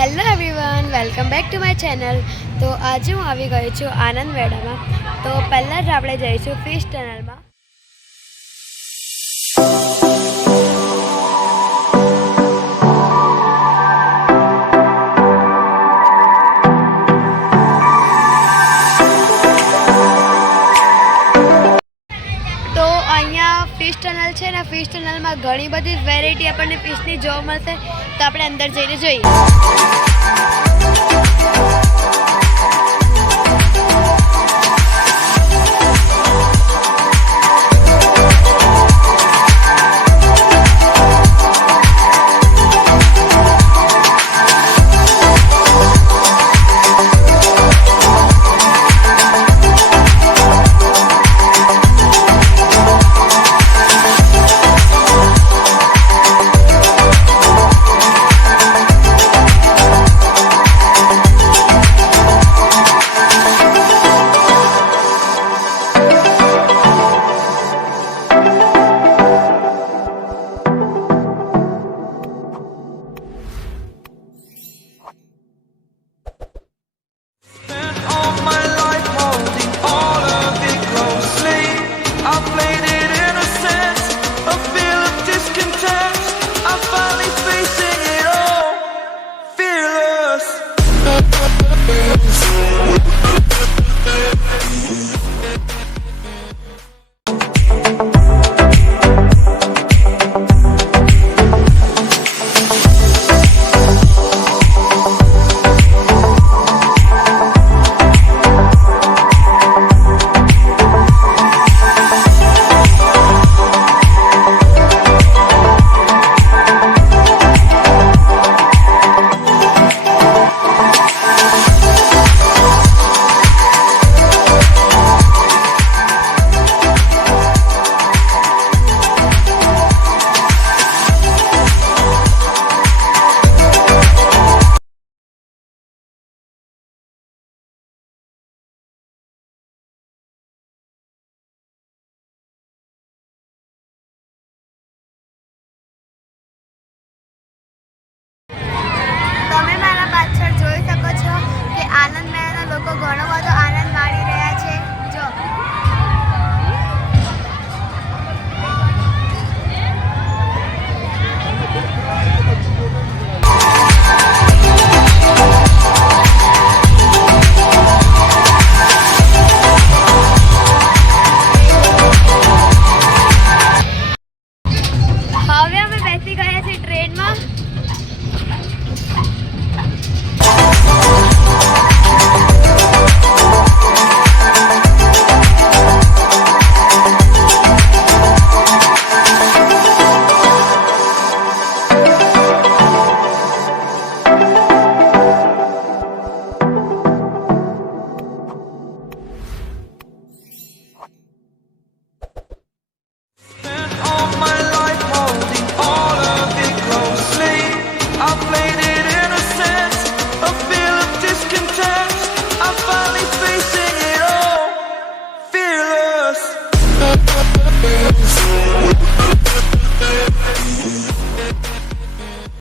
Hello everyone, welcome back to my channel. તો આજે હું આવી ગઈ છું આનંદ મેળામાં. તો પહેલાં જ આપણે જઈશું ફિશ ટનલમાં. તો અહીંયા ફિશ ટનલ છે ને, ફિશ ટનલમાં ઘણી બધી વેરાયટી આપણને ફિશની જોવા મળશે. તો આપણે અંદર જઈને જોઈએ. તમે મારા પાછળ જોઈ શકો છો કે આનંદ મેળાના લોકો ઘણો બધો આનંદ માણી રહ્યા છે. જો હવે અમે બેસી ગયા છીએ ટ્રેનમાં. I played it innocent, a feel of discontent.